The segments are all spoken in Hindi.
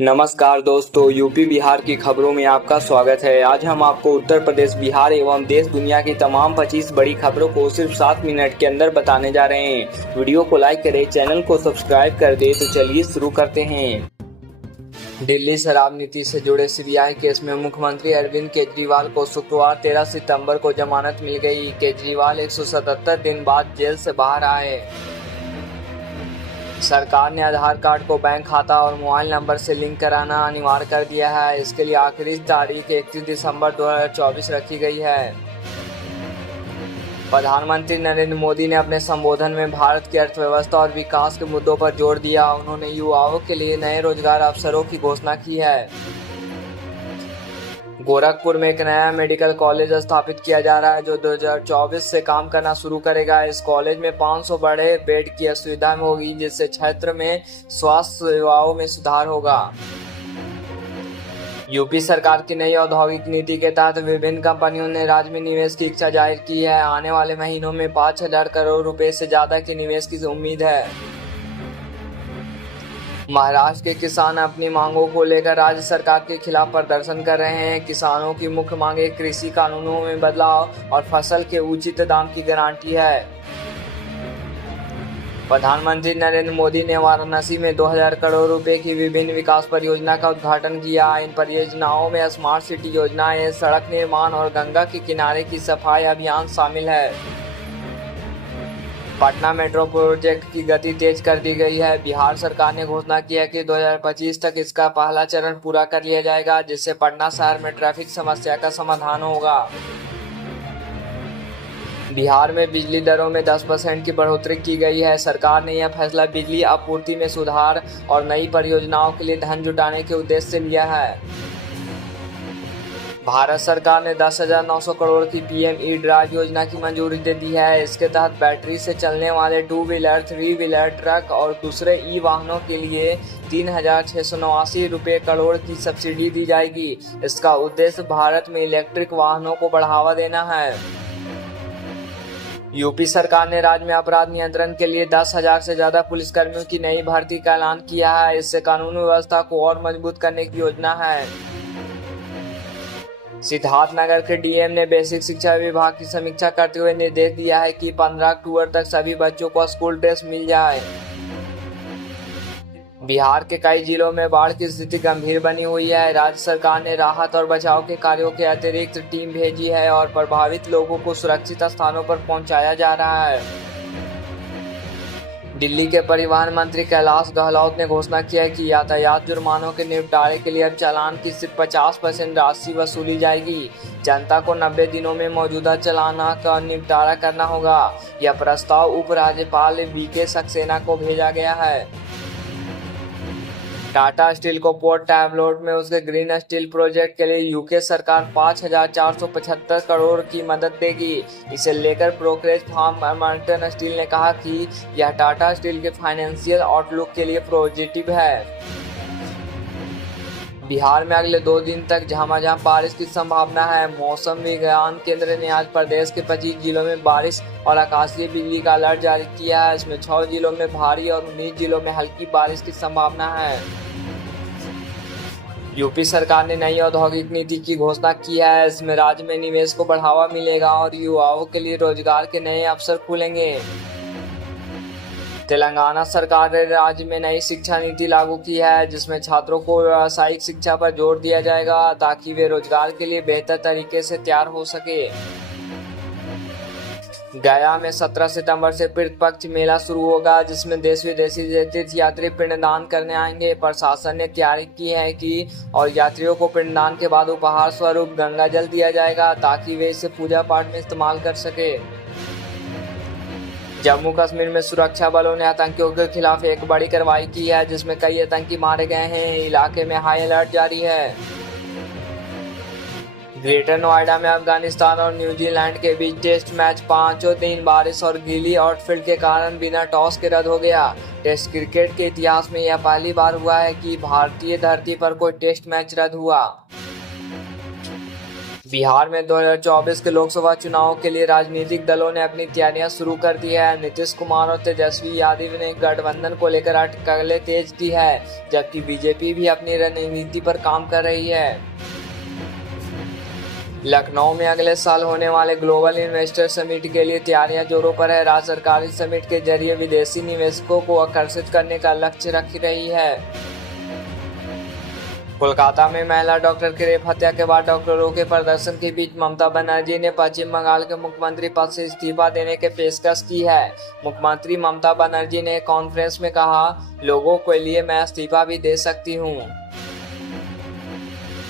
नमस्कार दोस्तों, यूपी बिहार की खबरों में आपका स्वागत है। आज हम आपको उत्तर प्रदेश, बिहार एवं देश दुनिया की तमाम 25 बड़ी खबरों को सिर्फ 7 मिनट के अंदर बताने जा रहे हैं। वीडियो को लाइक करें, चैनल को सब्सक्राइब कर दें। तो चलिए शुरू करते हैं। दिल्ली शराब नीति से जुड़े सीबीआई केस में मुख्यमंत्री अरविंद केजरीवाल को शुक्रवार 13 सितंबर को जमानत मिल गई। केजरीवाल 177 दिन बाद जेल से बाहर आए। सरकार ने आधार कार्ड को बैंक खाता और मोबाइल नंबर से लिंक कराना अनिवार्य कर दिया है। इसके लिए आखिरी तारीख 31 दिसंबर 2024 रखी गई है। प्रधानमंत्री नरेंद्र मोदी ने अपने संबोधन में भारत की अर्थव्यवस्था और विकास के मुद्दों पर जोर दिया। उन्होंने युवाओं के लिए नए रोजगार अवसरों की घोषणा की है। गोरखपुर में एक नया मेडिकल कॉलेज स्थापित किया जा रहा है, जो 2024 से काम करना शुरू करेगा। इस कॉलेज में 500 बड़े बेड की सुविधा होगी, जिससे क्षेत्र में स्वास्थ्य सेवाओं में सुधार होगा। यूपी सरकार की नई औद्योगिक नीति के तहत विभिन्न कंपनियों ने राज्य में निवेश की इच्छा जाहिर की है। आने वाले महीनों में 5,000 करोड़ रुपए से ज्यादा के निवेश की उम्मीद है। महाराष्ट्र के किसान अपनी मांगों को लेकर राज्य सरकार के खिलाफ प्रदर्शन कर रहे हैं। किसानों की मुख्य मांगे कृषि कानूनों में बदलाव और फसल के उचित दाम की गारंटी है। प्रधानमंत्री नरेंद्र मोदी ने वाराणसी में 2,000 करोड़ रुपए की विभिन्न विकास परियोजना का उद्घाटन किया। इन परियोजनाओं में स्मार्ट सिटी योजनाएं, सड़क निर्माण और गंगा के किनारे की सफाई अभियान शामिल है। पटना मेट्रो प्रोजेक्ट की गति तेज कर दी गई है। बिहार सरकार ने घोषणा की है कि 2025 तक इसका पहला चरण पूरा कर लिया जाएगा, जिससे पटना शहर में ट्रैफिक समस्या का समाधान होगा। बिहार में बिजली दरों में 10% की बढ़ोतरी की गई है। सरकार ने यह फैसला बिजली आपूर्ति में सुधार और नई परियोजनाओं के लिए धन जुटाने के उद्देश्य से लिया है। भारत सरकार ने 10,900 करोड़ की पीएम ई ड्राइव योजना की मंजूरी दे दी है। इसके तहत बैटरी से चलने वाले 2 व्हीलर, 3 व्हीलर, ट्रक और दूसरे ई वाहनों के लिए 3,689 रुपये करोड़ की सब्सिडी दी जाएगी। इसका उद्देश्य भारत में इलेक्ट्रिक वाहनों को बढ़ावा देना है। यूपी सरकार ने राज्य में अपराध नियंत्रण के लिए 10,000 से ज्यादा पुलिसकर्मियों की नई भर्ती का ऐलान किया है। इससे कानून व्यवस्था को और मजबूत करने की योजना है। सिद्धार्थनगर के डीएम ने बेसिक शिक्षा विभाग की समीक्षा करते हुए निर्देश दिया है कि 15 अक्टूबर तक सभी बच्चों को स्कूल ड्रेस मिल जाए। बिहार के कई जिलों में बाढ़ की स्थिति गंभीर बनी हुई है। राज्य सरकार ने राहत और बचाव के कार्यों के अतिरिक्त टीम भेजी है और प्रभावित लोगों को सुरक्षित स्थानों पर पहुंचाया जा रहा है। दिल्ली के परिवहन मंत्री कैलाश गहलोत ने घोषणा की है कि यातायात जुर्मानों के निपटारे के लिए अब चालान की सिर्फ 50% राशि वसूली जाएगी। जनता को 90 दिनों में मौजूदा चालान का निपटारा करना होगा। यह प्रस्ताव उपराज्यपाल वीके सक्सेना को भेजा गया है। टाटा स्टील को पोर्ट टैबलेट में उसके ग्रीन स्टील प्रोजेक्ट के लिए यूके सरकार 5,475 करोड़ की मदद देगी। इसे लेकर ब्रोकरेज फर्म अमर्टन स्टील ने कहा कि यह टाटा स्टील के फाइनेंशियल आउटलुक के लिए पॉजिटिव है। बिहार में अगले 2 दिन तक झमाझम बारिश की संभावना है। मौसम विज्ञान केंद्र ने आज प्रदेश के 25 जिलों में बारिश और आकाशीय बिजली का अलर्ट जारी किया है। इसमें 6 जिलों में भारी और 19 जिलों में हल्की बारिश की संभावना है। यूपी सरकार ने नई औद्योगिक नीति की घोषणा की है। इसमें राज्य में निवेश को बढ़ावा मिलेगा और युवाओं के लिए रोजगार के नए अवसर खुलेंगे। तेलंगाना सरकार ने राज्य में नई शिक्षा नीति लागू की है, जिसमें छात्रों को व्यावसायिक शिक्षा पर जोर दिया जाएगा ताकि वे रोजगार के लिए बेहतर तरीके से तैयार हो सके। गया में 17 सितंबर से पितृपक्ष मेला शुरू होगा, जिसमें देश विदेशी तीर्थ यात्री पिंडदान करने आएंगे। प्रशासन ने तैयारी की है कि और यात्रियों को पिंडदान के बाद उपहार स्वरूप गंगा जल दिया जाएगा ताकि वे इसे पूजा पाठ में इस्तेमाल कर सके। जम्मू कश्मीर में सुरक्षा बलों ने आतंकियों के खिलाफ एक बड़ी कार्रवाई की है, जिसमें कई आतंकी मारे गए हैं। इलाके में हाई अलर्ट जारी है। ग्रेटर नोएडा में अफगानिस्तान और न्यूजीलैंड के बीच टेस्ट मैच 5 दिन बारिश और गीली आउटफील्ड के कारण बिना टॉस के रद्द हो गया। टेस्ट क्रिकेट के इतिहास में यह पहली बार हुआ है कि भारतीय धरती पर कोई टेस्ट मैच रद्द हुआ। बिहार में 2024 के लोकसभा चुनाव के लिए राजनीतिक दलों ने अपनी तैयारियां शुरू कर दी है। नीतीश कुमार और तेजस्वी यादव ने गठबंधन को लेकर अटकलें तेज की है, जबकि बीजेपी भी अपनी रणनीति पर काम कर रही है। लखनऊ में अगले साल होने वाले ग्लोबल इन्वेस्टर समिट के लिए तैयारियां जोरों पर है। राज्य सरकार इस समिट के जरिए विदेशी निवेशकों को आकर्षित करने का लक्ष्य रख रही है। कोलकाता में महिला डॉक्टर की रेप हत्या के बाद डॉक्टरों के प्रदर्शन के बीच ममता बनर्जी ने पश्चिम बंगाल के मुख्यमंत्री पद से इस्तीफा देने की पेशकश की है। मुख्यमंत्री ममता बनर्जी ने कॉन्फ्रेंस में कहा, लोगों के लिए मैं इस्तीफा भी दे सकती हूं।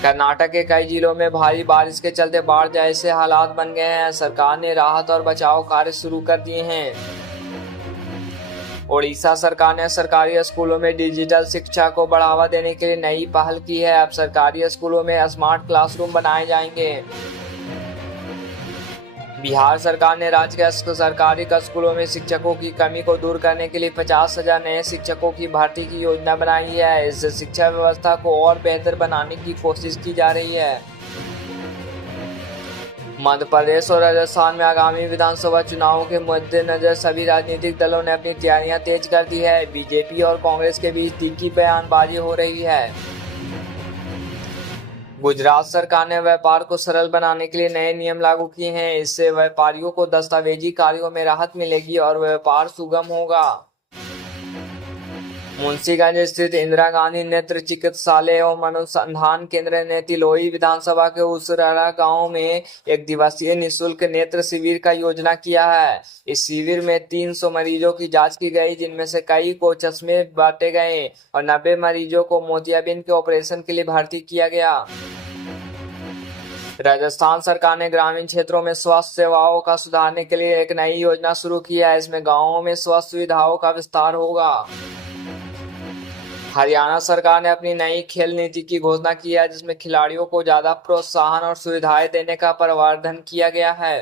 कर्नाटक के कई जिलों में भारी बारिश के चलते बाढ़ जैसे हालात बन गए हैं। सरकार ने राहत और बचाव कार्य शुरू कर दिए हैं। ओडिशा सरकार ने सरकारी स्कूलों में डिजिटल शिक्षा को बढ़ावा देने के लिए नई पहल की है। अब सरकारी स्कूलों में स्मार्ट क्लासरूम बनाए जाएंगे। बिहार सरकार ने राज्य के सरकारी स्कूलों में शिक्षकों की कमी को दूर करने के लिए 50,000 नए शिक्षकों की भर्ती की योजना बनाई है। इससे शिक्षा व्यवस्था को और बेहतर बनाने की कोशिश की जा रही है। मध्य प्रदेश और राजस्थान में आगामी विधानसभा चुनावों के मद्देनजर सभी राजनीतिक दलों ने अपनी तैयारियां तेज कर दी है। बीजेपी और कांग्रेस के बीच तीखी बयानबाजी हो रही है। गुजरात सरकार ने व्यापार को सरल बनाने के लिए नए नियम लागू किए हैं। इससे व्यापारियों को दस्तावेजी कार्यों में राहत मिलेगी और व्यापार सुगम होगा। मुंशीगंज स्थित इंदिरा गांधी नेत्र चिकित्सालय एवं अनुसंधान केंद्र ने तिलोई विधानसभा के उसराड़ा गांव में एक दिवसीय निःशुल्क नेत्र शिविर का योजना किया है। इस शिविर में 300 मरीजों की जांच की गई, जिनमें से कई को चश्मे बांटे गए और 90 मरीजों को मोतियाबिंद के ऑपरेशन के लिए भर्ती किया गया। राजस्थान सरकार ने ग्रामीण क्षेत्रों में स्वास्थ्य सेवाओं का सुधारने के लिए एक नई योजना शुरू की है। इसमें गाँवों में स्वास्थ्य सुविधाओं का विस्तार होगा। हरियाणा सरकार ने अपनी नई खेल नीति की घोषणा की है, जिसमें खिलाड़ियों को ज्यादा प्रोत्साहन और सुविधाएं देने का प्रावधान किया गया है।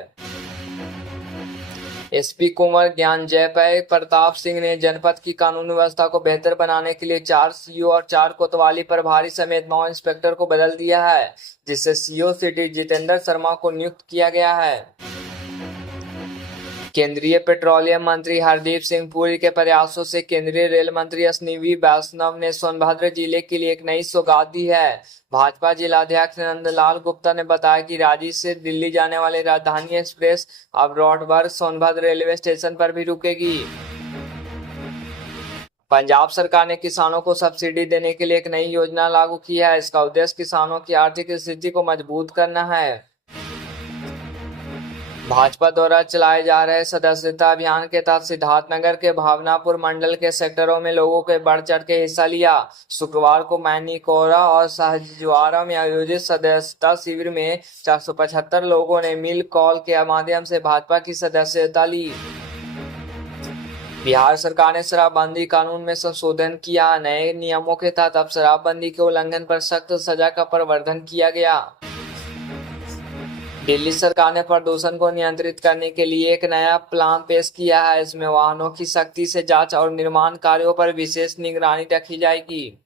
एसपी कुंवर ज्ञान जयपय प्रताप सिंह ने जनपद की कानून व्यवस्था को बेहतर बनाने के लिए 4 सीओ और 4 कोतवाली प्रभारी समेत 9 इंस्पेक्टर को बदल दिया है, जिससे सीओ सिटी जितेंद्र शर्मा को नियुक्त किया गया है। केंद्रीय पेट्रोलियम मंत्री हरदीप सिंह पुरी के प्रयासों से केंद्रीय रेल मंत्री अश्विनी वैष्णव ने सोनभद्र जिले के लिए एक नई सौगात दी है। भाजपा जिलाध्यक्ष नंदलाल गुप्ता ने बताया कि रांची से दिल्ली जाने वाली राजधानी एक्सप्रेस अब रोडवर सोनभद्र रेलवे स्टेशन पर भी रुकेगी। पंजाब सरकार ने किसानों को सब्सिडी देने के लिए एक नई योजना लागू की है। इसका उद्देश्य किसानों की आर्थिक स्थिति को मजबूत करना है। भाजपा द्वारा चलाए जा रहे सदस्यता अभियान के तहत सिद्धार्थनगर के भावनापुर मंडल के सेक्टरों में लोगों के बढ़ चढ़ के हिस्सा लिया। शुक्रवार को मैनीकोरा और सहजवारा में आयोजित सदस्यता शिविर में 475 लोगों ने मिल कॉल के माध्यम से भाजपा की सदस्यता ली। बिहार सरकार ने शराबबंदी कानून में संशोधन किया। नए नियमों के तहत अब शराबबंदी के उल्लंघन पर सख्त सजा का प्रावधान किया गया। दिल्ली सरकार ने प्रदूषण को नियंत्रित करने के लिए एक नया प्लान पेश किया है। इसमें वाहनों की सख्ती से जांच और निर्माण कार्यों पर विशेष निगरानी रखी जाएगी।